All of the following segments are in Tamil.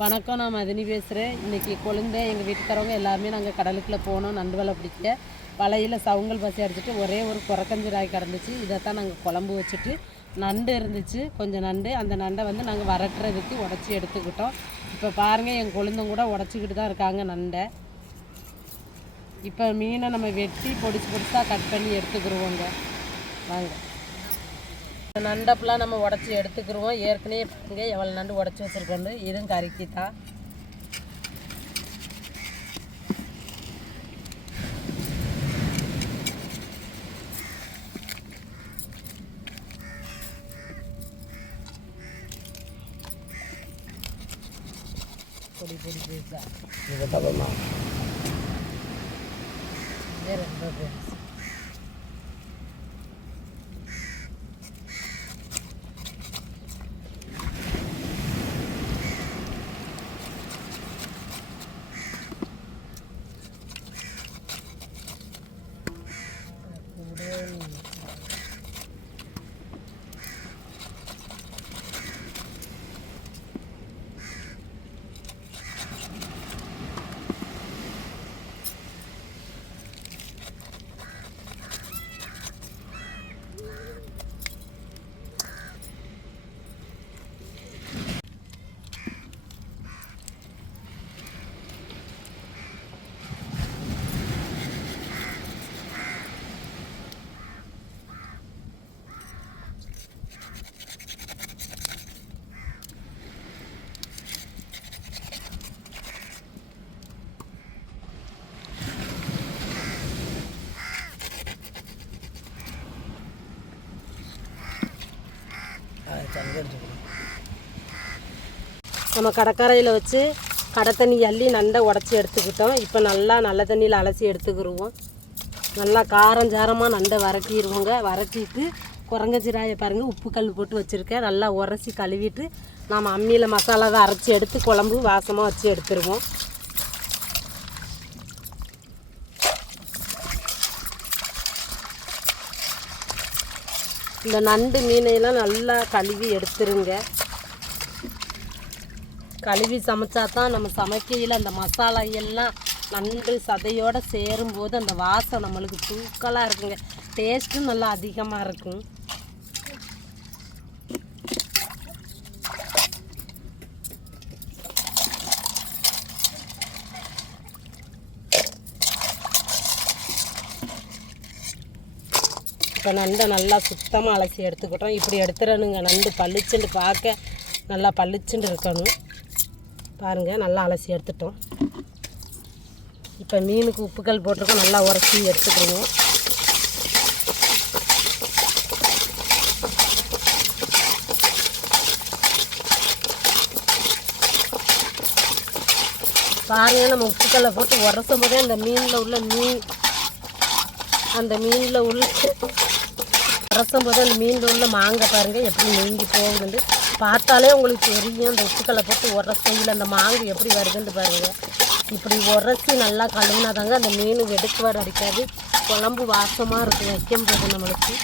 வணக்கம், நான் மதினி பேசுகிறேன். இன்றைக்கி கொழுந்தை எங்கள் வீட்டுக்காரவங்க எல்லாருமே நாங்கள் கடலுக்குள்ளே போனோம் நண்டு வலை பிடிக்க. வலையில் சவுங்கல் பசி அடிச்சுட்டு ஒரே ஒரு குரக்கஞ்சிராய் கிடந்துச்சு. இதைத்தான் நாங்கள் குழம்பு வச்சுட்டு நண்டு இருந்துச்சு கொஞ்சம் நண்டு. அந்த நண்டை வந்து நாங்கள் வரட்டுறதுக்கு உடச்சி எடுத்துக்கிட்டோம். இப்போ பாருங்கள், என் கொழுந்தம் கூட உடச்சிக்கிட்டு தான் இருக்காங்க நண்டை. இப்போ மீனை நம்ம வெட்டி பொடிசாக கட் பண்ணி எடுத்துக்கிடுவோங்க. வாங்க, நண்டப்பெல்லாம் நம்ம உடச்சி எடுத்துக்கிடுவோம். ஏற்கனவே பாருங்க எவ்வளோ நண்டு உடச்சி வச்சுருக்கோண்டு. இதுவும் கறிக்கு தான். பொடி பொடி பீஸா ரொம்ப பேசு. நம்ம கடற்கரையில் வச்சு கடை தண்ணி அள்ளி நண்டை உடச்சி எடுத்துக்கிட்டோம். இப்போ நல்ல தண்ணியில் அலசி எடுத்துக்கிடுவோம். நல்லா காரஞ்சாரமாக நண்டை வரட்டிடுவோங்க. வரட்டிட்டு குரங்கச்சிராயை பாருங்கள், உப்பு கல் போட்டு வச்சுருக்கேன். நல்லா உரசி கழுவிட்டு நம்ம அம்மியில் மசாலாவை அரைச்சி எடுத்து குழம்பு வாசமாக வச்சு எடுத்துருவோம். இந்த நண்டு மீனையெல்லாம் நல்லா கழுவி எடுத்துருங்க. கழுவி சமைச்சா தான் நம்ம சமைக்கையில் அந்த மசாலா எல்லாம் நண்டு சதையோடு சேரும்போது அந்த வாசம் நம்மளுக்கு தூக்கலாக இருக்குங்க. டேஸ்ட்டும் நல்லா அதிகமாக இருக்கும். இப்போ நண்டை நல்லா சுத்தமாக அலசி எடுத்துக்கிட்டோம். இப்படி எடுத்துடணுங்க. நண்டு பளிச்சுண்டு பார்க்க நல்லா பளிச்சுண்டு இருக்கணும். பாருங்கள், நல்லா அலசி எடுத்துட்டோம். இப்போ மீனுக்கு உப்புக்கல் போட்டிருக்கோம். நல்லா உரசி எடுத்துக்கிடுவோம். பாருங்கள், நம்ம உப்புக்கல்லை போட்டு உரசும் போதே அந்த மீனில் உள்ள உரசும் போது அந்த மீனில் உள்ள மாங்காய் பாருங்கள் எப்படி நீங்கி போகுதுண்டு. பார்த்தாலே உங்களுக்கு தெரியும். அந்த உப்புக்கல்லை போட்டு உரசையில் அந்த மாங்காய் எப்படி வருதுன்னு பாருங்கள். இப்படி உரசி நல்லா கழுவினாதாங்க அந்த மீன் வெடுக்குவாடு அடிக்காது. குழம்பு வாசமாக இருக்கும் வைக்கும் போது நம்மளுக்கு.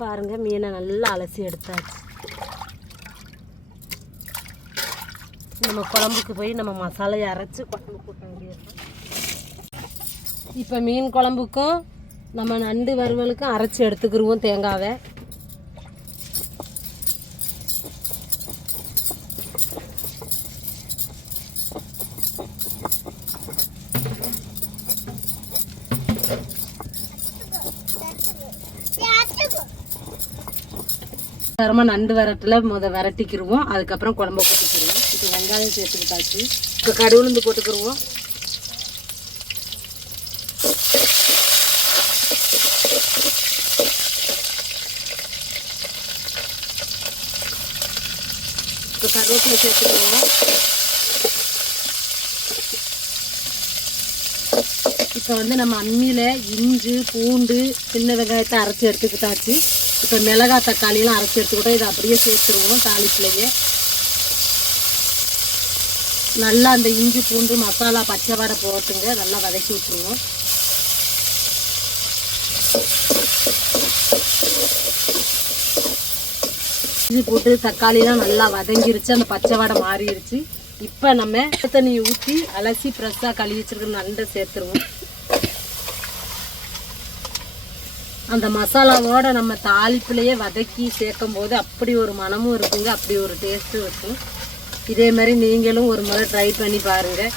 பாருங்கள், மீனை நல்லா அலசி எடுத்தாச்சு. நம்ம குழம்புக்கு போய் நம்ம மசாலையை அரைச்சி குழம்பு கூட்ட வேண்டியது. இப்போ மீன் குழம்புக்கும் நம்ம நண்டு வறுவலுக்கும் அரைச்சி எடுத்துக்கிடுவோம் தேங்காவை. நண்டு வரட்டில் விரட்டிக்கிடுவோம். அதுக்கப்புறம் குழம்பு போட்டுக்கிடுவோம். இப்போ வெங்காயம் சேர்த்துக்கிட்டாச்சு. இப்போ கடுகுளுந்து போட்டுக்கிடுவோம். இப்போ கருவேப்பிலை சேர்த்துக்கிடுவோம். இப்போ நம்ம அம்மியில் இஞ்சி பூண்டு சின்ன வெங்காயத்தை அரைச்சி எடுத்துக்கிட்டாச்சு. இப்போ மிளகாய் தக்காளியெல்லாம் அரைச்சி எடுத்துக்கிட்டோம். இதை அப்படியே சேர்த்துருவோம். தாளிப்புலையே நல்லா அந்த இஞ்சி பூண்டு மசாலா பச்சை வடை போட்டுங்க நல்லா வதக்கி விட்டுருவோம். இஞ்சி போட்டு தக்காளிலாம் நல்லா வதங்கிருச்சு. அந்த பச்சை வடை மாறிடுச்சு. இப்போ நம்ம தண்ணியை ஊற்றி அலசி ஃப்ரெஷ்ஷாக கழுவி வச்சிருக்கிற நண்டை சேர்த்துருவோம். அந்த மசாலாவோட நம்ம தாளிப்புலையே வதக்கி சேர்க்கும் போது அப்படி ஒரு மனமும் இருக்குங்க, அப்படி ஒரு டேஸ்ட்டும் இருக்கும். இதே மாதிரி நீங்களும் ஒரு முறை ட்ரை பண்ணி பாருங்கள்.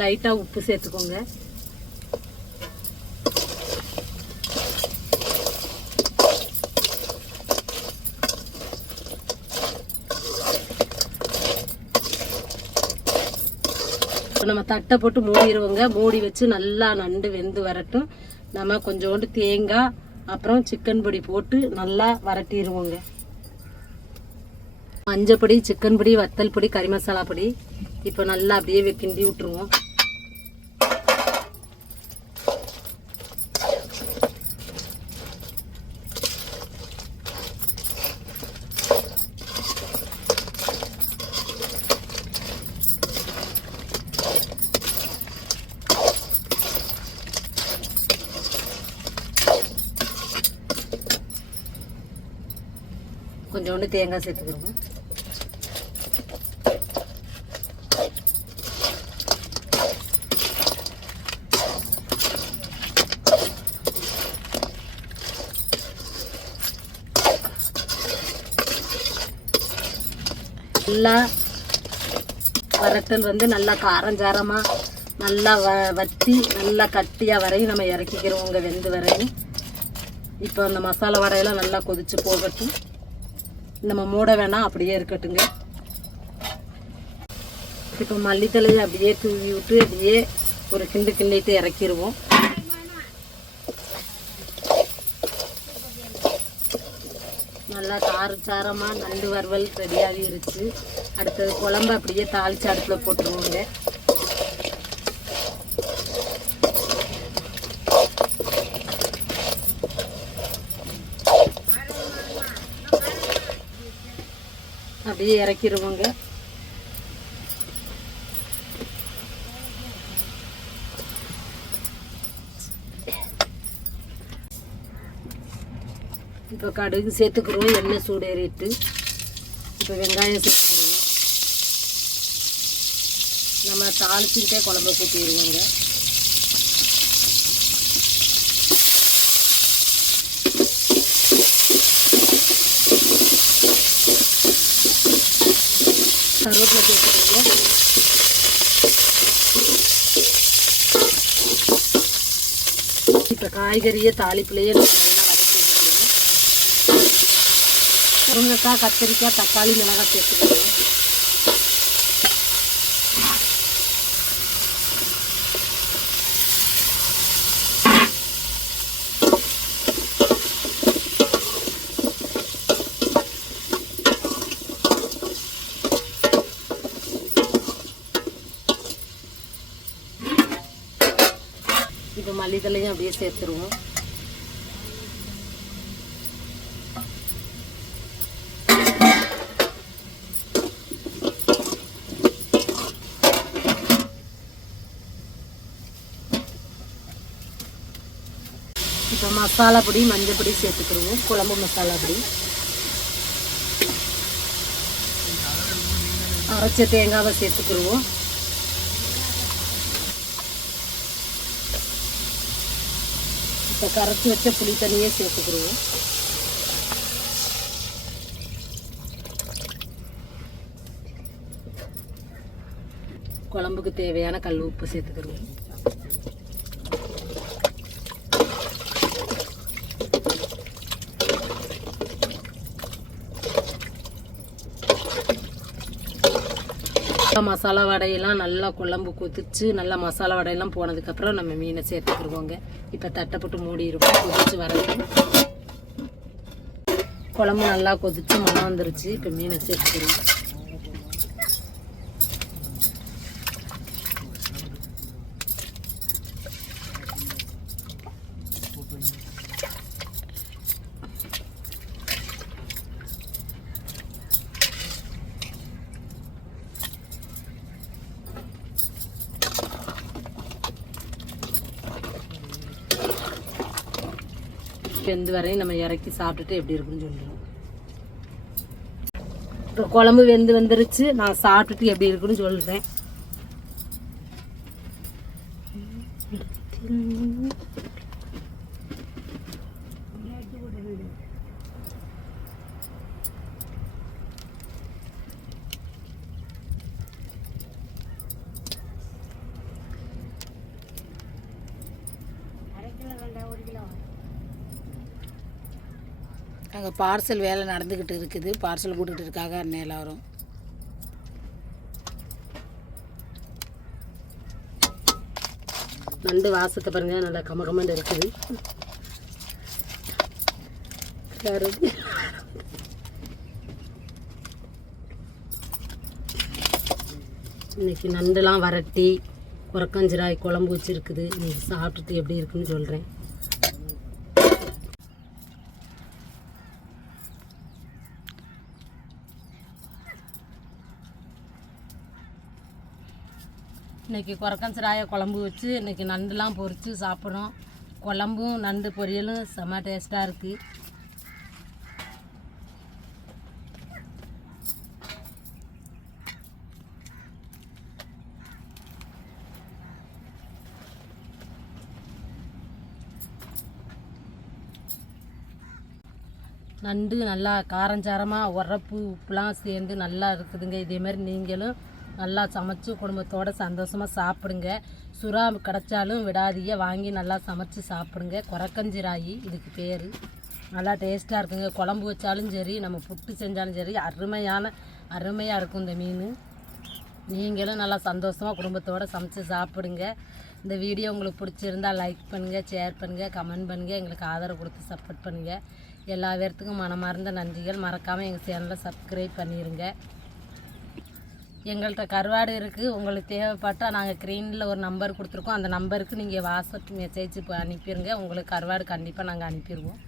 லைட்டாக உப்பு சேர்த்துக்கோங்க. நம்ம தட்டை போட்டு மூடிடுவோங்க. மூடி வச்சு நல்லா நண்டு வெந்து வரட்டும். நம்ம கொஞ்சோண்டு தேங்காய் அப்புறம் சிக்கன் பொடி போட்டு நல்லா வரட்டிடுவோங்க. மஞ்சள் பொடி, சிக்கன் பொடி, வத்தல் பொடி, கறி மசாலா பொடி இப்போ நல்லா அப்படியே கிண்டி விட்டுருவோம். கொஞ்சோண்டு தேங்காய் சேர்த்துக்கிறோம். நல்லா வரட்டல் நல்லா காரஞ்சாரமாக நல்லா வற்றி நல்லா கட்டியாக வரையும் நம்ம இறக்கிக்கிறோங்க. வெந்து வரையும் இப்போ அந்த மசாலா வடையெல்லாம் நல்லா கொதித்து போகட்டும். நம்ம மூட வேணாம், அப்படியே இருக்கட்டுங்க. இப்போ மல்லித்தலையை அப்படியே தூவி விட்டு அப்படியே ஒரு கிண்டிட்டு இறக்கிடுவோம். நல்லா காரச்சாரமாக நண்டு வறுவல் ரெடியாகிருச்சு. அடுத்தது குழம்பு அப்படியே தாளித்து அடுப்பில் போட்டுருவோங்க. அப்படியே இறக்கிடுவோங்க. இப்போ கடுகு சேர்த்துக்கிறோம். எண்ணெய் சூடேறிட்டு இப்போ வெங்காயம் சேர்த்துக்கிறோம். நம்ம தாளிச்சுக்கிட்டே குழம்பு கூட்டிடுவோங்க. கருவேப்பிலை சேர்த்துக்கிறோம். இப்போ காய்கறியை தாளிப்புலையே நல்லா வதக்கி வச்சுக்கிறோம். முருங்கைக்காய், கத்திரிக்காய், தக்காளி, மிளகாய் சேர்த்துக்கிறோம். மல்லித்தலையும் அப்படியே சேர்த்துருவோம். இப்போ மசாலா பொடி, மஞ்சள் பொடி சேர்த்துக்கிடுவோம். குழம்பு மசாலா பொடி, அரைச்ச தேங்காவை சேர்த்துக்கிடுவோம். இப்போ கரைச்சி வச்ச புளி தண்ணியே சேர்த்துக்கிடுவோம். குழம்புக்கு தேவையான கல் உப்பு சேர்த்துக்கிடுவோம். மசாலா வடையெல்லாம் நல்லா குழம்பு கொதிச்சு நல்லா மசாலா வடையெல்லாம் போனதுக்கப்புறம் நம்ம மீனை சேர்த்துக்கிடுவோங்க. இப்போ தட்டை போட்டு மூடிடுவோம். கொதிச்சு வரைக்கும் குழம்பு நல்லா கொதிச்சு மனம் வந்துருச்சு. இப்போ மீனை சேர்த்துக்கிடுவோம். வெந்து வரையும் நம்ம இறக்கி சாப்பிட்டுட்டு எப்படி இருக்குன்னு சொல்லிடுவோம். இப்போ குழம்பு வெந்து வந்துருச்சு. நான் சாப்பிட்டுட்டு எப்படி இருக்குன்னு சொல்கிறேன். அங்கே பார்சல் வேலை நடந்துக்கிட்டு இருக்குது. பார்சல் போட்டுக்கிட்டு இருக்காங்க அண்ணன் எல்லாரும். நண்டு வாசத்தை பாருங்க, நல்லா கமகமன்னு இருக்குது. இன்னைக்கு நண்டுலாம் வரட்டி குரக்கஞ்சிராய் குழம்பு வச்சுருக்குது. இன்னைக்கு சாப்பிட்டுட்டு எப்படி இருக்குன்னு சொல்கிறேன். இன்றைக்கி குரக்கஞ்சிராய குழம்பு வச்சு இன்றைக்கி நண்டுலாம் பொரித்து சாப்பிட்றோம். குழம்பும் நண்டு பொரியலும் செம்ம டேஸ்ட்டாக இருக்குது. நண்டு நல்லா காரஞ்சாரமாக உரப்பு உப்புலாம் சேர்ந்து நல்லா இருக்குதுங்க. இதேமாதிரி நீங்களும் நல்லா சமைச்சு குடும்பத்தோடு சந்தோஷமாக சாப்பிடுங்க. சுறா கிடச்சாலும் விடாதீங்க, வாங்கி நல்லா சமைச்சு சாப்பிடுங்க. குரக்கஞ்சிராயி இதுக்கு பேர். நல்லா டேஸ்ட்டாக இருக்குங்க. குழம்பு வச்சாலும் சரி, நம்ம புட்டு செஞ்சாலும் சரி, அருமையாக இருக்கும் இந்த மீன். நீங்களும் நல்லா சந்தோஷமாக குடும்பத்தோடு சமைச்சு சாப்பிடுங்க. இந்த வீடியோ உங்களுக்கு பிடிச்சிருந்தால் லைக் பண்ணுங்கள், ஷேர் பண்ணுங்கள், கமெண்ட் பண்ணுங்கள். எங்களுக்கு ஆதரவு கொடுத்து சப்போர்ட் பண்ணுங்கள். எல்லா பேர்த்துக்கும் மனமார்ந்த நன்றிகள். மறக்காமல் எங்கள் சேனலை சப்ஸ்கிரைப் பண்ணிடுங்க. எங்கள்கிட்ட கருவாடு இருக்குது. உங்களுக்கு தேவைப்பட்டால் நாங்கள் ஸ்க்ரீனில் ஒரு நம்பர் கொடுத்துருக்கோம். அந்த நம்பருக்கு நீங்கள் வாட்ஸ்அப் மெசேஜ் அனுப்பிடுங்க. உங்களுக்கு கருவாடு கண்டிப்பாக நாங்கள் அனுப்பிடுவோம்.